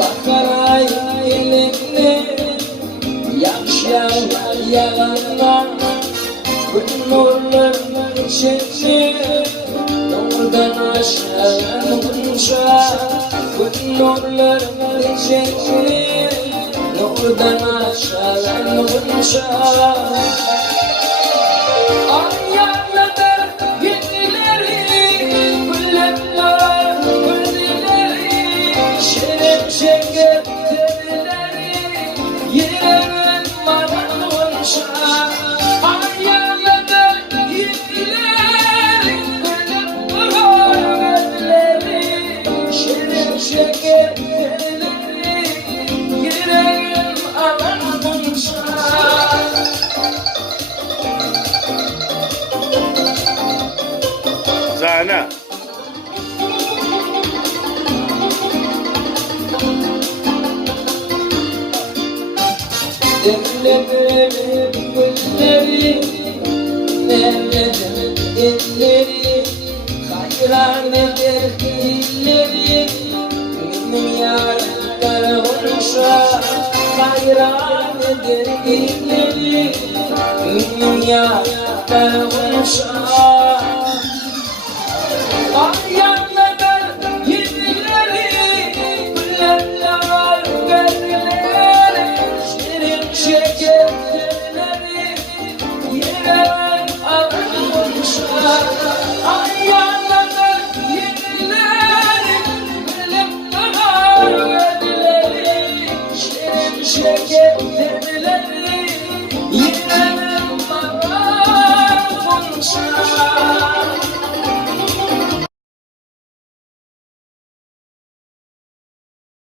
Bakaray elinde yaşayanlar yalanlar. Bu nurların içinde nurdan aşağı bunca. Bu nurların içinde nurdan aşağı bunca. Zana. Demledim gülleri, demledim elleri. Hayranedir dilleri, benim yarlara olmuşa. Hayranedir dilleri, benim yarlara olmuşa. Şeker